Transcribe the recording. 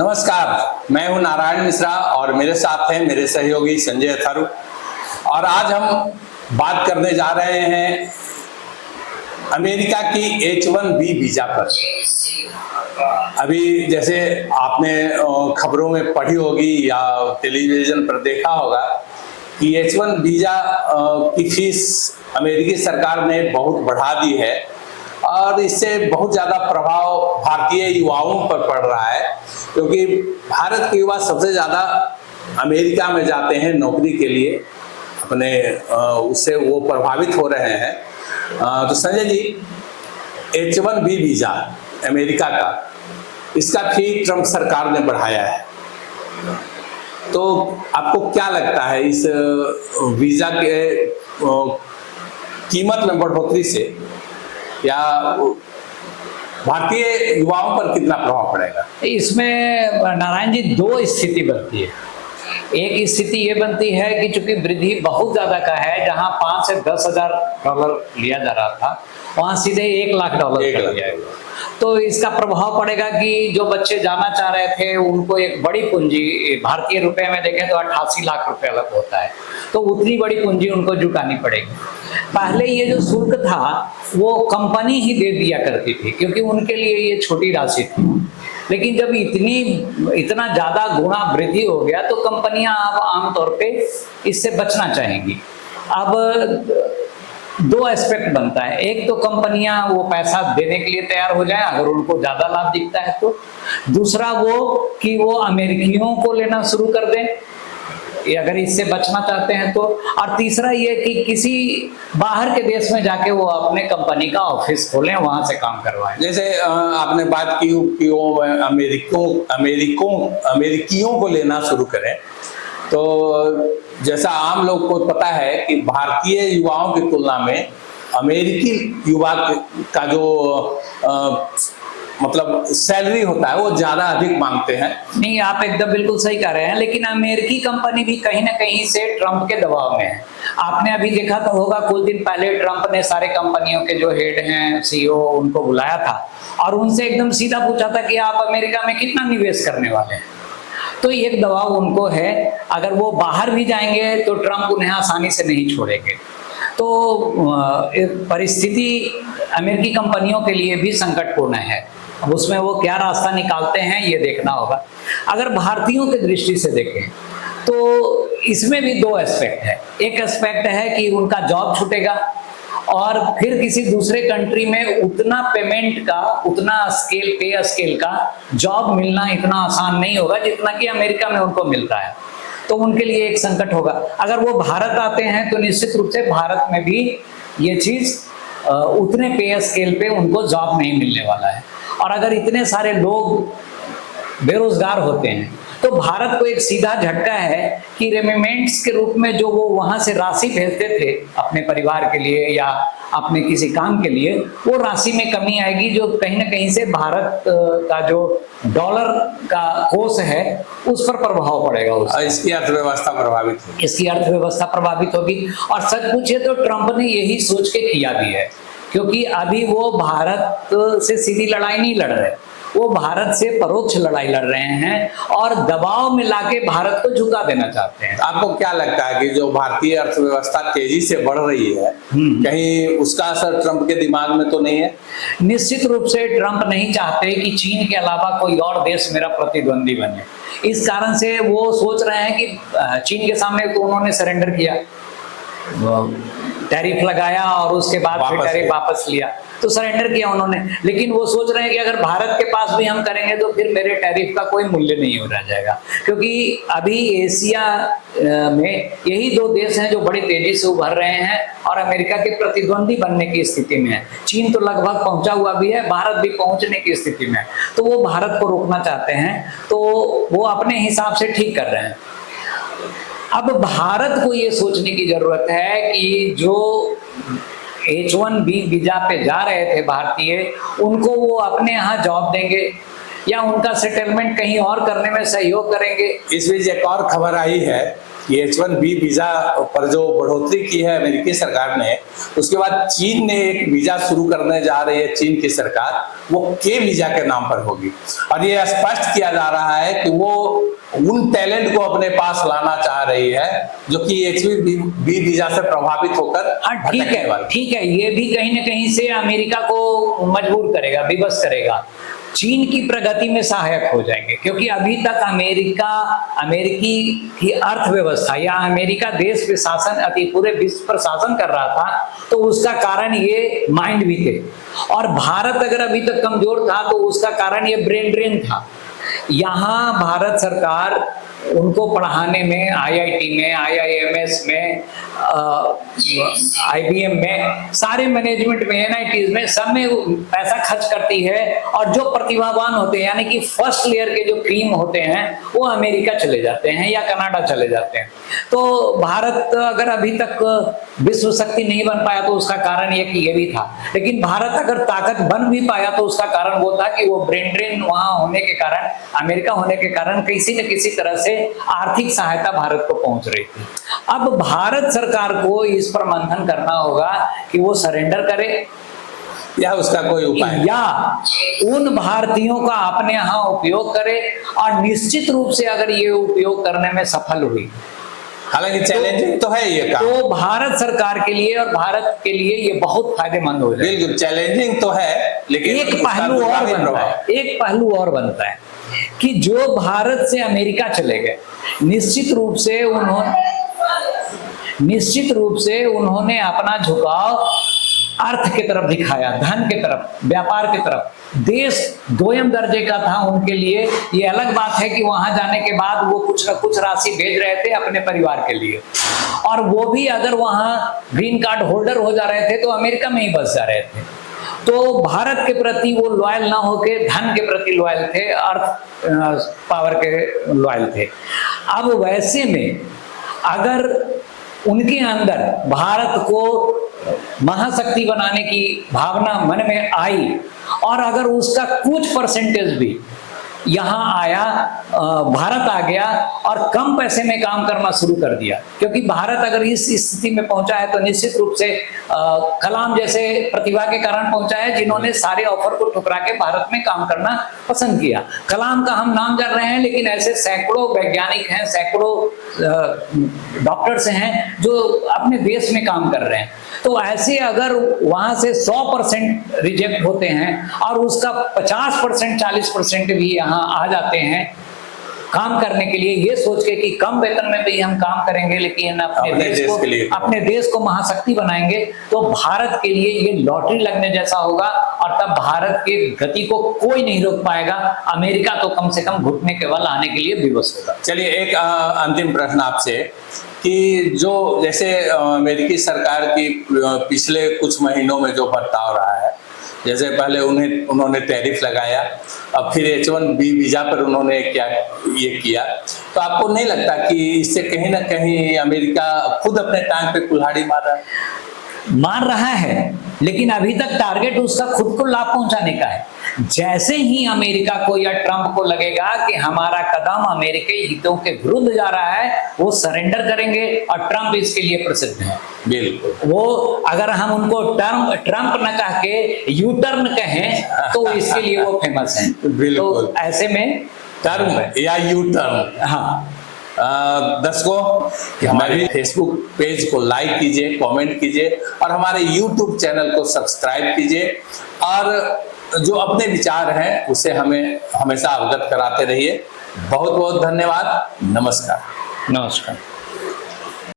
नमस्कार, मैं हूं नारायण मिश्रा और मेरे साथ हैं मेरे सहयोगी संजय अथर्व। और आज हम बात करने जा रहे हैं अमेरिका की H1B वीजा पर। अभी जैसे आपने खबरों में पढ़ी होगी या टेलीविजन पर देखा होगा कि H1 वीजा की फीस अमेरिकी सरकार ने बहुत बढ़ा दी है और इससे बहुत ज़्यादा प्रभाव भारतीय युवाओं पर पड़ रहा है, क्योंकि भारत के युवा सबसे ज़्यादा अमेरिका में जाते हैं नौकरी के लिए, अपने उससे वो प्रभावित हो रहे हैं। तो Sanjay ji, H1B visa America का, इसका फी ट्रंप सरकार ने बढ़ाया है, तो आपको क्या लगता है इस वीज़ा के कीमत में बढ़ोतरी से या भारतीय युवाओं पर कितना प्रभाव पड़ेगा? इसमें नारायण जी दो स्थिति बनती है। एक स्थिति ये बनती है कि चूंकि वृद्धि बहुत ज्यादा का है, जहां 5 से 10 हजार डॉलर लिया जा रहा था वहां सीधे 1 लाख डॉलर कर दिया गया। तो इसका प्रभाव पड़ेगा कि जो बच्चे जाना चाह रहे थे उनको एक बड़ी पूंजी, भारतीय रुपए में देखें तो 88 लाख रुपए अलग होता है, तो उतनी बड़ी पूंजी उनको जुटानी पड़ेगी। पहले ये जो शुल्क था वो कंपनी ही दे दिया करती थी, क्योंकि उनके लिए ये छोटी राशि थी। लेकिन जब इतना ज्यादा गुणा वृद्धि हो गया तो कंपनियां अब आमतौर पे इससे बचना चाहेंगी। अब दो एस्पेक्ट बनता है, एक तो कंपनियां वो पैसा देने के लिए तैयार हो जाए अगर उनको ज्यादा लाभ दिखता है तो, दूसरा वो कि वो अमेरिकियों को लेना शुरू कर दें अगर इससे बचना चाहते हैं तो, और तीसरा ये कि किसी बाहर के देश में जाके वो अपने कंपनी का ऑफिस खोलें, वहां से काम करवाएं। जैसे आपने बात की कि वो अमेरिकियों को लेना शुरू करें, तो जैसा आम लोग को पता है कि भारतीय युवाओं की तुलना में अमेरिकी युवा का जो मतलब सैलरी होता है वो ज्यादा अधिक मांगते हैं। नहीं, आप एकदम बिल्कुल सही कह रहे हैं, लेकिन अमेरिकी कंपनी भी कहीं ना कहीं से ट्रंप के दबाव में है। आपने अभी देखा तो होगा, कुछ दिन पहले ट्रंप ने सारे कंपनियों के जो हेड हैं, सीईओ, उनको बुलाया था और उनसे एकदम सीधा पूछा था कि आप अमेरिका में कितना निवेश करने वाले हैं। तो एक दबाव उनको है, अगर वो बाहर भी जाएंगे तो ट्रंप उन्हें आसानी से नहीं छोड़ेंगे। तो परिस्थिति अमेरिकी कंपनियों के लिए भी संकटपूर्ण है। अब उसमें वो क्या रास्ता निकालते हैं ये देखना होगा। अगर भारतीयों की दृष्टि से देखें तो इसमें भी दो एस्पेक्ट है। एक एस्पेक्ट है कि उनका जॉब छूटेगा और फिर किसी दूसरे कंट्री में उतना पेमेंट का, उतना पे स्केल का जॉब मिलना इतना आसान नहीं होगा जितना कि अमेरिका में उनको मिलता है, तो उनके लिए एक संकट होगा। अगर वो भारत आते हैं तो निश्चित रूप से भारत में भी ये चीज उतने पे स्केल पे उनको जॉब नहीं मिलने वाला है। और अगर इतने सारे लोग बेरोजगार होते हैं तो भारत को एक सीधा झटका है कि रेमिटेंस के रूप में जो वो वहां से राशि भेजते थे अपने परिवार के लिए या अपने किसी काम के लिए, वो राशि में कमी आएगी, जो कहीं ना कहीं से भारत का जो डॉलर का कोष है उस पर प्रभाव पड़ेगा। इसकी अर्थव्यवस्था प्रभावित होगी। इसकी अर्थव्यवस्था प्रभावित होगी। और सच पूछे तो ट्रंप ने यही सोच के किया भी है, क्योंकि अभी वो भारत से सीधी लड़ाई नहीं लड़ रहे, वो भारत से परोक्ष लड़ाई लड़ रहे हैं और दबाव में लाके भारत को झुका देना चाहते हैं। आपको क्या लगता है कि जो भारतीय अर्थव्यवस्था तेजी से बढ़ रही है, कहीं उसका असर ट्रंप के दिमाग में तो नहीं है? निश्चित रूप से ट्रंप नहीं चाहते कि चीन के अलावा कोई और देश मेरा प्रतिद्वंदी बने। इस कारण से वो सोच रहे हैं कि चीन के सामने तो उन्होंने सरेंडर किया, टैरिफ लगाया और उसके बाद फिर टैरिफ वापस लिया, तो सरेंडर किया उन्होंने। लेकिन वो सोच रहे हैं कि अगर भारत के पास भी हम करेंगे तो फिर मेरे टैरिफ का कोई मूल्य नहीं हो रह जाएगा, क्योंकि अभी एशिया में यही दो देश हैं जो बड़ी तेजी से उभर रहे हैं और अमेरिका के प्रतिद्वंदी बनने की स्थिति में है। चीन तो लगभग पहुंचा हुआ भी है, भारत भी पहुंचने की स्थिति में है, तो वो भारत को रोकना चाहते हैं, तो वो अपने हिसाब से ठीक कर रहे हैं। अब भारत को ये सोचने की जरूरत है कि जो H1B वीजा पे जा रहे थे भारतीय, उनको वो अपने यहाँ जॉब देंगे या उनका सेटलमेंट कहीं और करने में सहयोग करेंगे। इस बीच एक और खबर आई है ये H1B वीजा पर जो बढ़ोतरी की है अमेरिकी सरकार ने, उसके बाद चीन ने एक वीजा शुरू करने जा रही है चीन की सरकार, वो के वीजा के नाम पर होगी। और ये स्पष्ट किया जा रहा है कि वो उन टैलेंट को अपने पास लाना चाह रही है जो कि H1B वीजा से प्रभावित होकर ठीक है, ये भी कहीं ना कहीं से अमेरिका को मजबूर करेगा, विवश करेगा, चीन की प्रगति में सहायक हो जाएंगे। क्योंकि अभी तक अमेरिकी की अर्थव्यवस्था या अमेरिका देश पे शासन पूरे विश्व पर शासन कर रहा था, तो उसका कारण ये माइंड भी थे। और भारत अगर अभी तक कमजोर था तो उसका कारण ये ब्रेन ड्रेन था। यहाँ भारत सरकार उनको पढ़ाने में, IIT में, IIMS में, IBM में, सारे मैनेजमेंट में, NITs में, सब में पैसा खर्च करती है। और जो प्रतिभावान होते हैं, यानी कि फर्स्ट लेयर के जो क्रीम होते हैं, वो अमेरिका चले जाते हैं या कनाडा चले जाते हैं। तो भारत अगर अभी तक विश्व शक्ति नहीं बन पाया तो उसका कारण ये भी था। लेकिन भारत अगर ताकत बन भी पाया तो उसका कारण वो था कि वो ब्रेन ड्रेन वहां होने के कारण, अमेरिका होने के कारण किसी न किसी तरह से आर्थिक सहायता भारत को पहुंच रही थी। अब भारत सरकार को इस पर मंथन करना होगा कि वो सरेंडर करे या उसका कोई उपाय, या उन भारतीयों का अपने यहाँ उपयोग करे। और निश्चित रूप से अगर ये उपयोग करने में सफल हुई, हालांकि चैलेंजिंग तो है ये काम, तो भारत सरकार के लिए और भारत के लिए ये बहुत फायदेमंद हो जाएगा। बिल्कुल चैलेंजिंग तो है, लेकिन एक पहलू और बनता है कि जो भारत से अमेरिका चले गए, निश्चित रूप से उन्होंने अपना झुकाव अर्थ की तरफ दिखाया, धन की तरफ, व्यापार की तरफ। देश दोयम दर्जे का था उनके लिए। ये अलग बात है कि वहां जाने के बाद वो कुछ न कुछ राशि भेज रहे थे अपने परिवार के लिए, और वो भी अगर वहां ग्रीन कार्ड होल्डर हो जा रहे थे तो अमेरिका में ही बस जा रहे थे। तो भारत के प्रति वो लॉयल ना होके धन के प्रति लॉयल थे, अर्थ पावर के लॉयल थे। अब वैसे में अगर उनके अंदर भारत को महाशक्ति बनाने की भावना मन में आई, और अगर उसका कुछ परसेंटेज भी यहाँ आया, भारत आ गया और कम पैसे में काम करना शुरू कर दिया, क्योंकि भारत अगर इस स्थिति में पहुंचा है तो निश्चित रूप से कलाम जैसे प्रतिभा के कारण पहुंचा है, जिन्होंने सारे ऑफर को ठुकरा के भारत में काम करना पसंद किया। कलाम का हम नाम कर रहे हैं, लेकिन ऐसे सैकड़ों वैज्ञानिक हैं, सैकड़ों डॉक्टर्स हैं जो अपने देश में काम कर रहे हैं। तो ऐसे अगर वहां से 100% रिजेक्ट होते हैं और उसका 50%, 40% भी यहाँ आ जाते हैं काम करने के लिए, ये सोच के कि कम वेतन में भी हम काम करेंगे लेकिन अपने देश को महाशक्ति बनाएंगे, तो भारत के लिए ये लॉटरी लगने जैसा होगा। और तब भारत के गति को कोई नहीं रोक पाएगा। अमेरिका तो कम से कम घुटने के बल आने के लिए विवश होगा। चलिए एक अंतिम प्रश्न आपसे कि जो जैसे अमेरिकी सरकार की पिछले कुछ महीनों में जो बर्ताव रहा है, जैसे पहले उन्होंने टैरिफ लगाया, अब फिर H1B वीजा पर उन्होंने ये किया, तो आपको नहीं लगता कि इससे कहीं ना कहीं अमेरिका खुद अपने टांग पे कुल्हाड़ी मार रहा है? लेकिन अभी तक टारगेट उसका खुद को लाभ पहुंचाने का है। जैसे ही अमेरिका को या ट्रंप को लगेगा कि हमारा कदम अमेरिकी हितों के विरुद्ध जा रहा है, वो सरेंडर करेंगे। और ट्रंप इसके लिए प्रसिद्ध है। बिल्कुल, वो अगर हम उनको ट्रंप न कह के यू टर्न कहें तो इसके लिए वो फेमस है। तो ऐसे में टर्म या यू टर्न। हाँ, दर्शकों, हमारे फेसबुक पेज को लाइक कीजिए, कमेंट कीजिए और हमारे यूट्यूब चैनल को सब्सक्राइब कीजिए, और जो अपने विचार हैं उसे हमें हमेशा अवगत कराते रहिए। बहुत बहुत धन्यवाद। नमस्कार। नमस्कार।